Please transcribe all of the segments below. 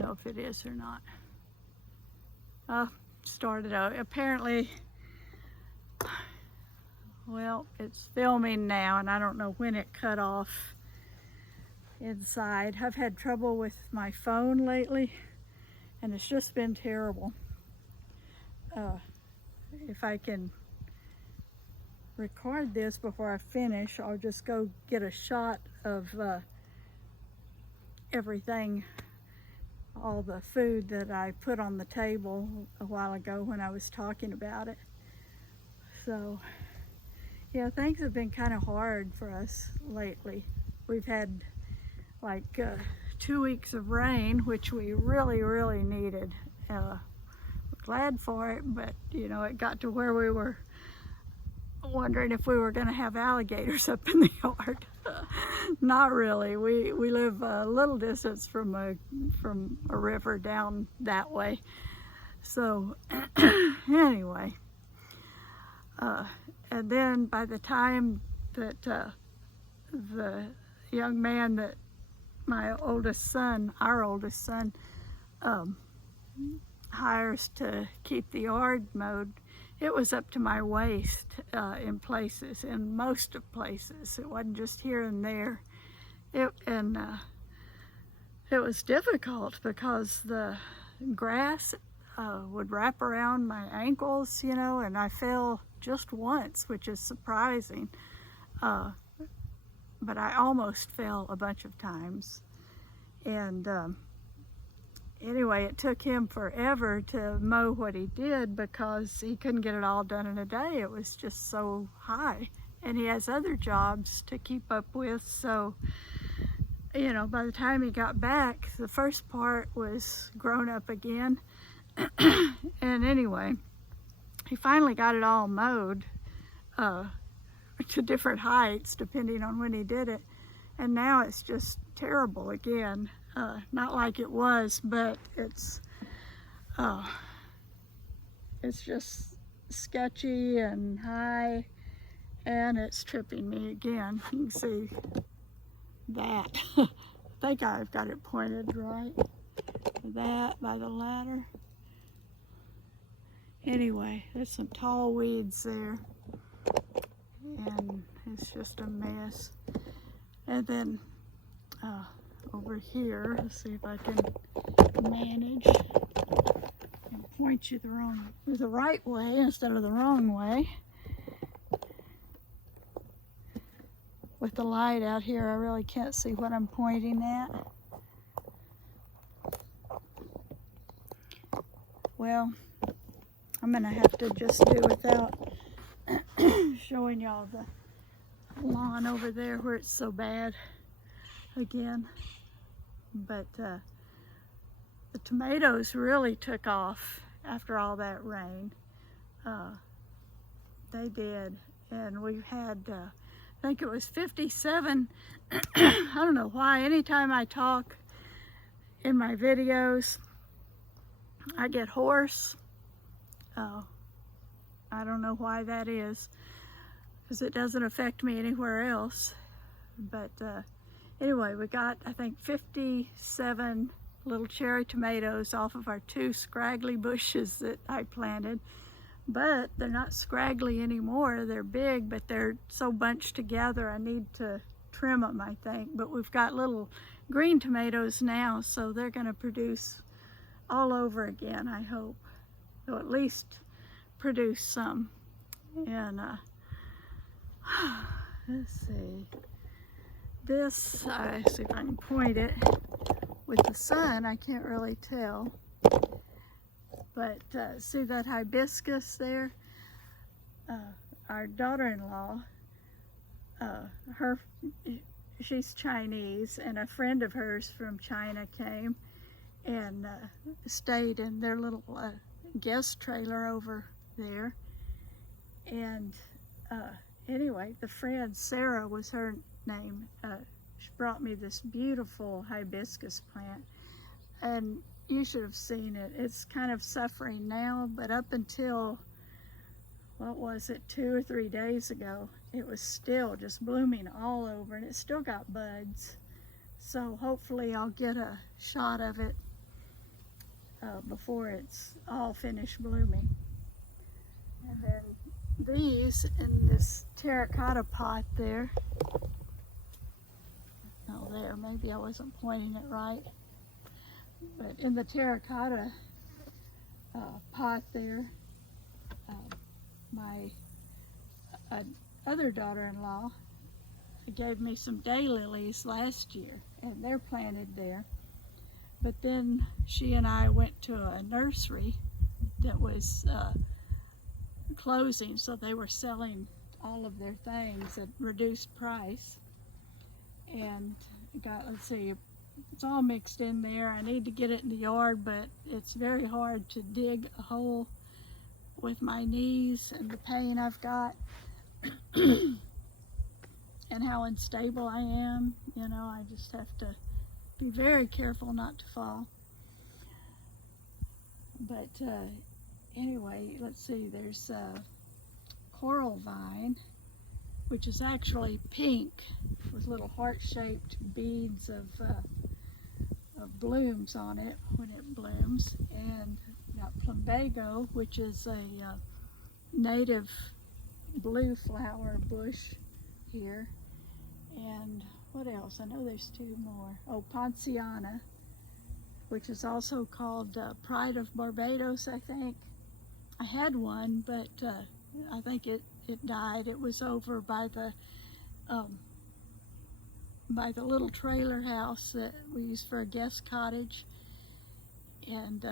know if it is or not. Started out. Apparently, well, it's filming now, and I don't know when it cut off inside. I've had trouble with my phone lately, and it's just been terrible. If I can record this before I finish, I'll just go get a shot of everything, all the food that I put on the table a while ago when I was talking about it. So yeah, things have been kind of hard for us lately. We've had like 2 weeks of rain, which we really needed. We're glad for it, but you know, it got to where we were wondering if we were going to have alligators up in the yard. Not really. We live a little distance from a river down that way. So anyway, and then by the time that the young man that my oldest son, our oldest son, hires to keep the yard mowed, it was up to my waist in places, in most of places. It wasn't just here and there. It was difficult because the grass would wrap around my ankles, you know, and I fell just once, which is surprising. But I almost fell a bunch of times. And anyway, it took him forever to mow what he did because he couldn't get it all done in a day. It was just so high. And he has other jobs to keep up with. So, you know, by the time he got back, the first part was grown up again. And anyway, he finally got it all mowed to different heights depending on when he did it. And now it's just terrible again. Not like it was, but it's just sketchy and high, and it's tripping me again. You can see that. I think I've got it pointed right. That by the ladder. Anyway, there's some tall weeds there, and it's just a mess. And then over here, let's see if I can manage and point you the right way instead of the wrong way. With the light out here, I really can't see what I'm pointing at. Well, I'm gonna have to just do without showing y'all the lawn over there where it's so bad again. But the tomatoes really took off after all that rain. They did, and we had I think it was 57. I don't know why, anytime I talk in my videos I get hoarse. I don't know why that is, because it doesn't affect me anywhere else. But anyway, we got, I think, 57 little cherry tomatoes off of our 2 scraggly bushes that I planted. But they're not scraggly anymore. They're big, but they're so bunched together I need to trim them, I think. But we've got little green tomatoes now, so they're going to produce all over again, I hope. They'll at least produce some. And let's see. This, let's see if I can point it. With the sun, I can't really tell. But see that hibiscus there? Our daughter-in-law, she's Chinese, and a friend of hers from China came and stayed in their little guest trailer over there. And anyway, the friend, Sarah was her name, she brought me this beautiful hibiscus plant, and you should have seen it. It's kind of suffering now, but up until, what was it, 2 or 3 days ago, it was still just blooming all over, and it still got buds. So hopefully I'll get a shot of it before it's all finished blooming. And then these in this terracotta pot there. Oh, there, maybe I wasn't pointing it right. But in the terracotta pot there, my other daughter-in-law gave me some daylilies last year, and they're planted there. But then she and I went to a nursery that was closing, so they were selling all of their things at reduced price. And got, let's see, it's all mixed in there. I need to get it in the yard, but it's very hard to dig a hole with my knees and the pain I've got and how unstable I am. You know, I just have to be very careful not to fall. But anyway, let's see, there's coral vine, which is actually pink with little heart-shaped beads of blooms on it when it blooms. And got plumbago, which is a native blue flower bush here. And what else? I know there's two more. Oh, Ponciana, which is also called Pride of Barbados, I think. I had one, but I think it died. It was over by the little trailer house that we used for a guest cottage. And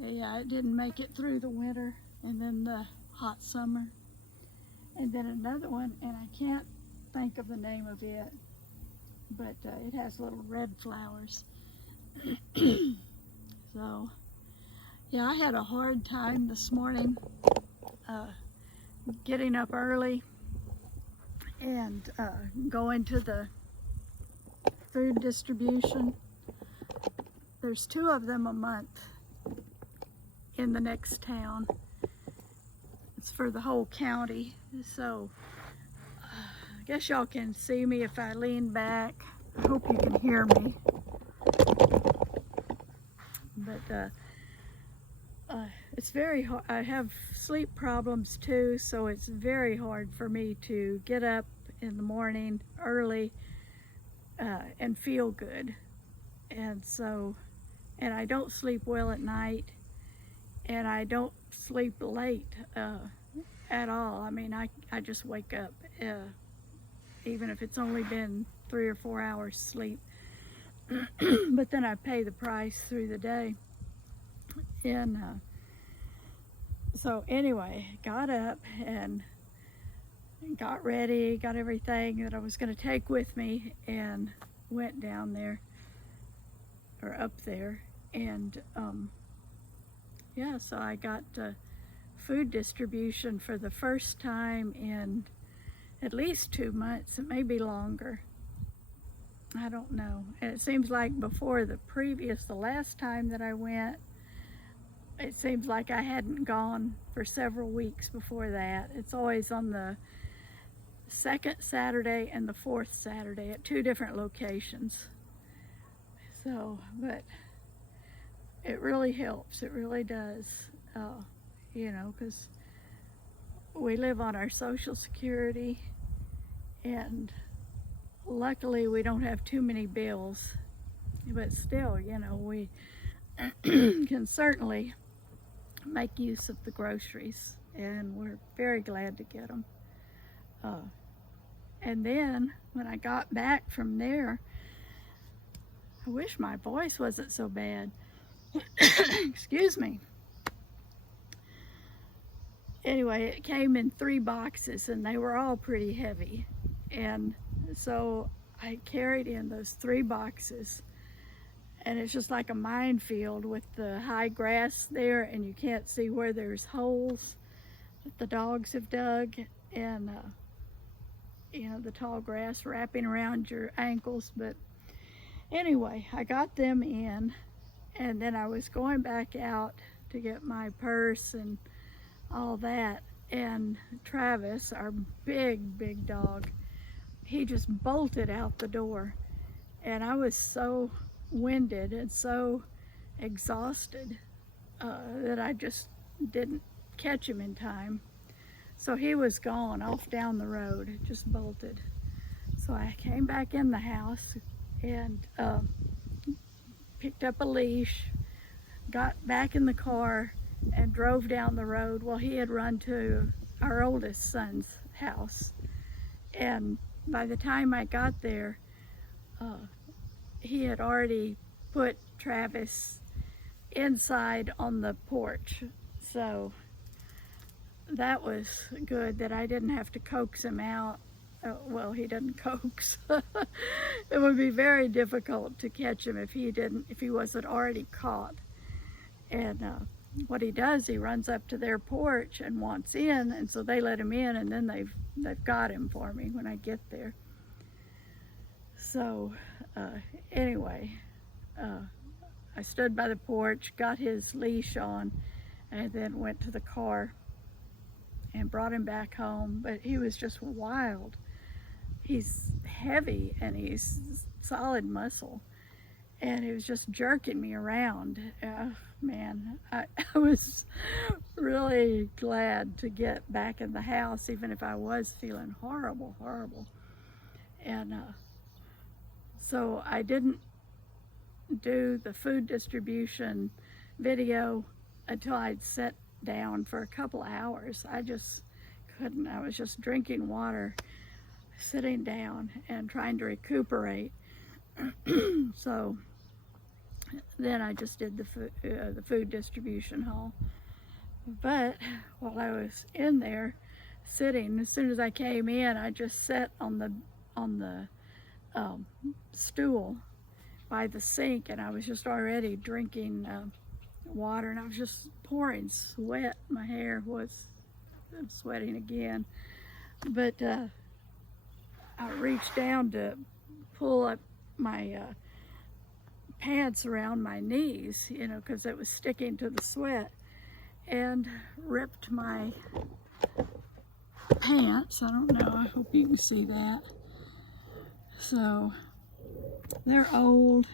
yeah, it didn't make it through the winter and then the hot summer. And then another one, and I can't think of the name of it, but it has little red flowers. So yeah, I had a hard time this morning getting up early and going to the food distribution. There's 2 of them a month in the next town. It's for the whole county. So I guess y'all can see me if I lean back. I hope you can hear me. But it's very hard. I have sleep problems too, so it's very hard for me to get up in the morning early and feel good. And so, and I don't sleep well at night, and I don't sleep late at all. I mean, I just wake up, even if it's only been 3 or 4 hours sleep. But then I pay the price through the day. And so anyway, got up and got ready, got everything that I was going to take with me, and went down there, or up there. And yeah, so I got food distribution for the first time in at least 2 months. It may be longer. I don't know. And it seems like before the last time that I went, it seems like I hadn't gone for several weeks before that. It's always on the 2nd Saturday and the 4th Saturday at 2 different locations. So, but it really helps. It really does. You know, because we live on our Social Security, and luckily we don't have too many bills. But still, you know, we can certainly make use of the groceries, and we're very glad to get them. And then when I got back from there, I wish my voice wasn't so bad. Excuse me. Anyway, it came in 3 boxes, and they were all pretty heavy. And so I carried in those 3 boxes, and it's just like a minefield with the high grass there, and you can't see where there's holes that the dogs have dug, and you know, the tall grass wrapping around your ankles. But anyway, I got them in, and then I was going back out to get my purse and all that, and Travis, our big dog, he just bolted out the door, and I was so winded and so exhausted that I just didn't catch him in time. So he was gone off down the road, just bolted. So I came back in the house and picked up a leash, got back in the car, and drove down the road. Well, he had run to our oldest son's house. And by the time I got there, he had already put Travis inside on the porch. So that was good that I didn't have to coax him out. Well, he doesn't coax. It would be very difficult to catch him if he wasn't already caught. And what he does, he runs up to their porch and wants in, and so they let him in, and then they've got him for me when I get there. So anyway, I stood by the porch, got his leash on, and then went to the car and brought him back home. But he was just wild. He's heavy and he's solid muscle, and he was just jerking me around. Man, I was really glad to get back in the house, even if I was feeling horrible. And so I didn't do the food distribution video until I'd sat down for a couple hours. I just couldn't. I was just drinking water, sitting down and trying to recuperate. So then I just did the food distribution haul. But while I was in there sitting, as soon as I came in, I just sat on the stool by the sink, and I was just already drinking water, and I was just pouring sweat. My hair was sweating again. But I reached down to pull up my pants around my knees, you know, because it was sticking to the sweat, and ripped my pants. I don't know, I hope you can see that. So they're old,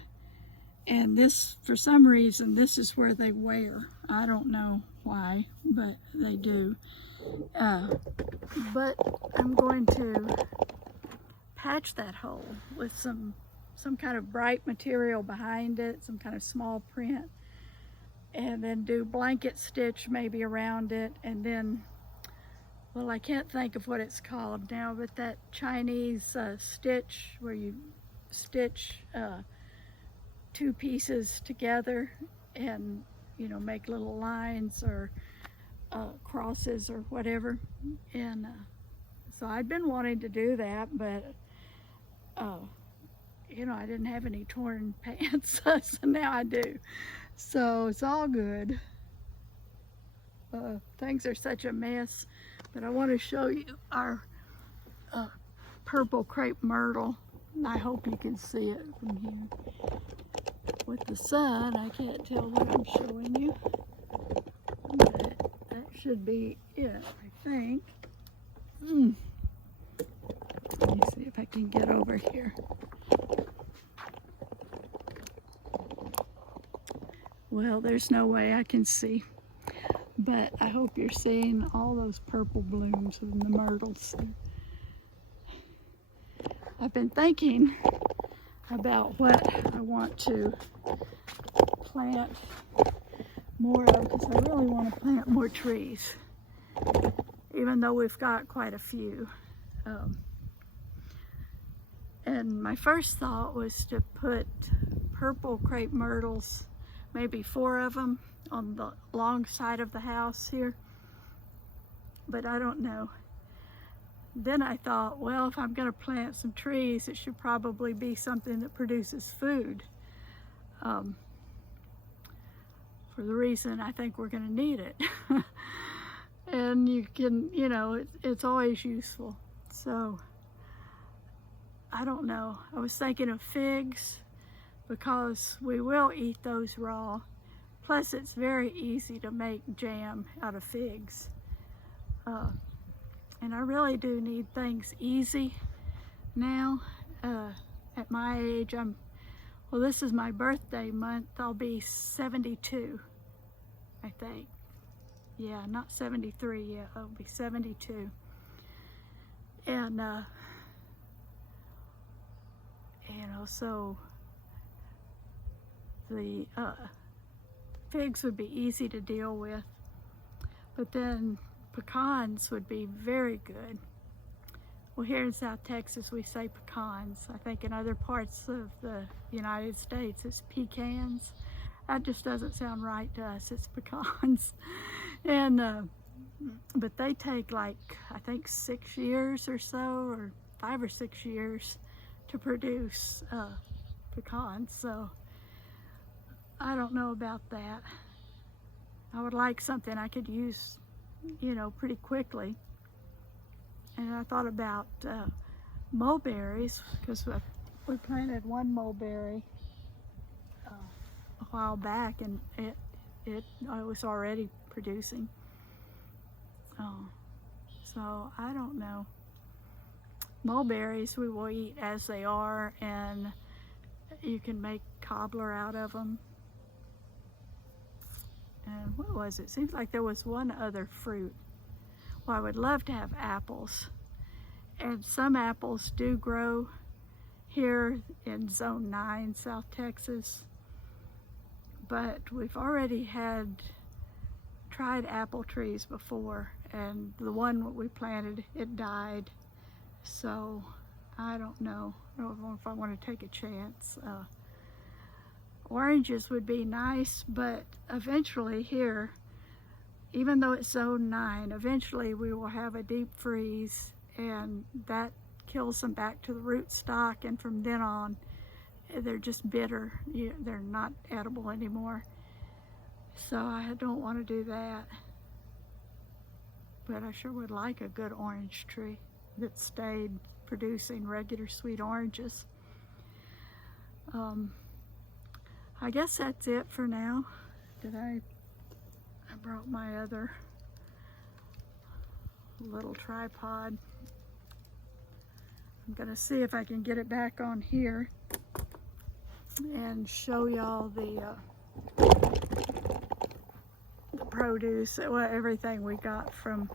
and this, for some reason, this is where they wear. I don't know why, but they do. But I'm going to patch that hole with some kind of bright material behind it, some kind of small print, and then do blanket stitch maybe around it, and then, well, I can't think of what it's called now, but that Chinese stitch where you stitch two pieces together and, you know, make little lines or crosses or whatever. And so I'd been wanting to do that, but you know, I didn't have any torn pants, so now I do. So it's all good. Things are such a mess, but I want to show you our purple crepe myrtle. I hope you can see it from here. With the sun, I can't tell what I'm showing you, but that should be it, I think. Let me see if I can get over here. Well, there's no way I can see, but I hope you're seeing all those purple blooms in the myrtles. I've been thinking about what I want to plant more of, because I really want to plant more trees, even though we've got quite a few. And my first thought was to put purple crepe myrtles, maybe 4 of them, on the long side of the house here, but I don't know. Then I thought, well, if I'm going to plant some trees, it should probably be something that produces food, for the reason I think we're going to need it. And you can, you know, it's always useful. So I don't know. I was thinking of figs, because we will eat those raw. Plus, it's very easy to make jam out of figs. And I really do need things easy now. At my age, well, this is my birthday month. I'll be 72. I think. Yeah, not 73 yet, it'll be 72. And, you know, so the figs would be easy to deal with, but then pecans would be very good. Well, here in South Texas, we say pecans. I think in other parts of the United States, it's pecans. That just doesn't sound right to us. It's pecans. And, but they take like, I think 6 years or so, or 5 or 6 years to produce pecans. So I don't know about that. I would like something I could use, you know, pretty quickly. And I thought about mulberries, because we planted one mulberry a while back, and it was already producing. So I don't know. Mulberries we will eat as they are, and you can make cobbler out of them. And what was it? Seems like there was one other fruit. Well, I would love to have apples. And some apples do grow here in Zone 9, South Texas. But we've already tried apple trees before, and the one that we planted, it died. So I don't know if I want to take a chance. Oranges would be nice, but eventually here, even though it's Zone 9, eventually we will have a deep freeze, and that kills them back to the root stock, and from then on, they're just bitter. They're not edible anymore. So I don't want to do that. But I sure would like a good orange tree that stayed producing regular sweet oranges. I guess that's it for now. I brought my other little tripod. I'm gonna see if I can get it back on here and show y'all the produce, well, everything we got from